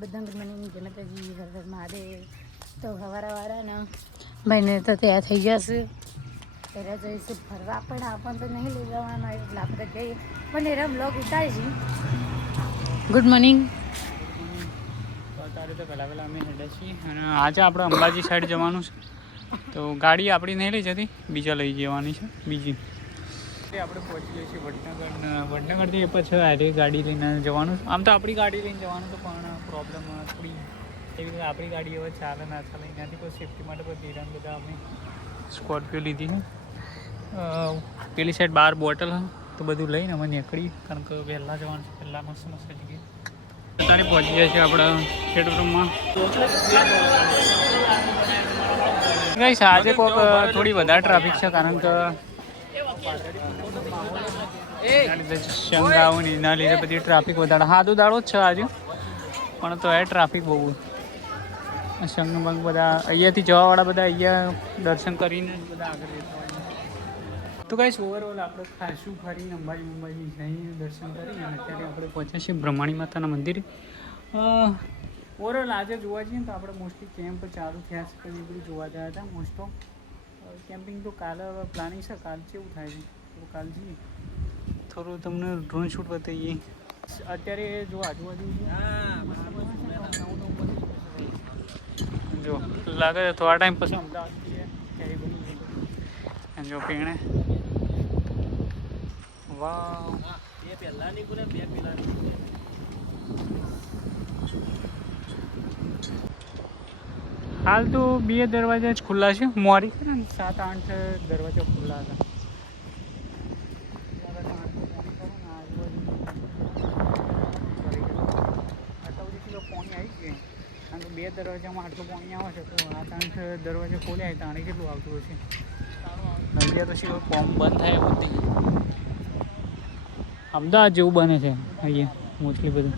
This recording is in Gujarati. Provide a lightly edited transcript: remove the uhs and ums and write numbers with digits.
બધા ગુડ મોર્નિંગ, જય માતાજી, હર હર મહાદેવ. તો હવારાવાળાને ભાઈને તો તૈયાર થઈ ગયા છે. ત્યારે જઈશું ફરવા, પણ આપણને તો નહીં લઈ જવાનું એટલે આપણે જઈએ પણ એરા બ્લોગ ઉતારીશું. Good morning. અત્યારે તો પહેલાં અમે હેડ્યા છીએ અને આજે આપણે અંબાજી સાઈડ જવાનું છે. તો ગાડી આપણી નહીં લઈ જતી, બીજા લઈ જવાની છે બીજી. આપણે પહોંચી જઈએ છીએ વડનગરથી પછી આરે ગાડી લઈને જવાનું. આમ તો આપણી ગાડી લઈને જવાનું તો પણ પ્રોબ્લેમ થોડી એવી રીતે આપણી ગાડી હવે ચાલે ના ચાલે એનાથી કોઈ સેફટી માટે કોઈ ધીરાન બધા અમે સ્કોર્પિયો લીધી છે. પેલી સાઈડ 12 બોટલ તો બધું લઈને અમે નીકળી, કારણ કે વહેલા જવાનું છે. પહેલાં મસ્ત મસ્ત જગ્યાએ અત્યારે પહોંચી જાય છે આપણા ખેડૂતોમાં. ગાઈસ આજે કોઈક થોડી વધારે ટ્રાફિક છે, કારણ કે શંગાઓને એના લીધે બધી ટ્રાફિક વધારે. સાદું દાડો જ છે આજે, પણ તો એ ટ્રાફિક બહુ. સંગ બંગ બધા અહીંયાથી જવાવાળા બધા અહીંયા દર્શન કરીને બધા આગળ જતા હોય. તો ગાઈસ ઓવરઓલ આપણે ખાસું ફરીને અંબાજી જઈને દર્શન કરીને અત્યારે આપણે પહોંચ્યા છીએ બ્રહ્માણી માતાના મંદિરે. ઓવરઓલ આજે જોવા જઈએ ને તો આપણે મોસ્ટલી કેમ્પ ચાલુ થયા છે, તો એ બધું જોવા ગયા હતા. મોસ્ટ ઓફ કેમ્પિંગ તો કાલે પ્લાનિંગ છે. કાલ કેવું થાય છે તો કાલ જઈએ, થોડું તમને ડ્રોન શૂટ બતાવીએ. અત્યારે જો આજુબાજુ જો લાગે છે થોડા ટાઈમ પછી અમદાવાદ જઈએ ત્યારે બની જો પીણે. વાહ, બે પહેલાની પૂરે બે પેલાની. હાલ તો 2 દરવાજા જ ખુલ્લા છે. મોડી છે ને 7-8 દરવાજા ખુલ્લા હતા. પાણી આવી ગયું, કારણ કે 2 દરવાજામાં આટલું પાણી આવે છે, તો 7-8 દરવાજા ખોલ્યા તાણે કેટલું આવતું હશે. નદિયા તો શું પંપ બંધ થાય એવું જ નહીં. અમદાવાદ જેવું બને છે અહીંયા મોસ્ટલી બધું.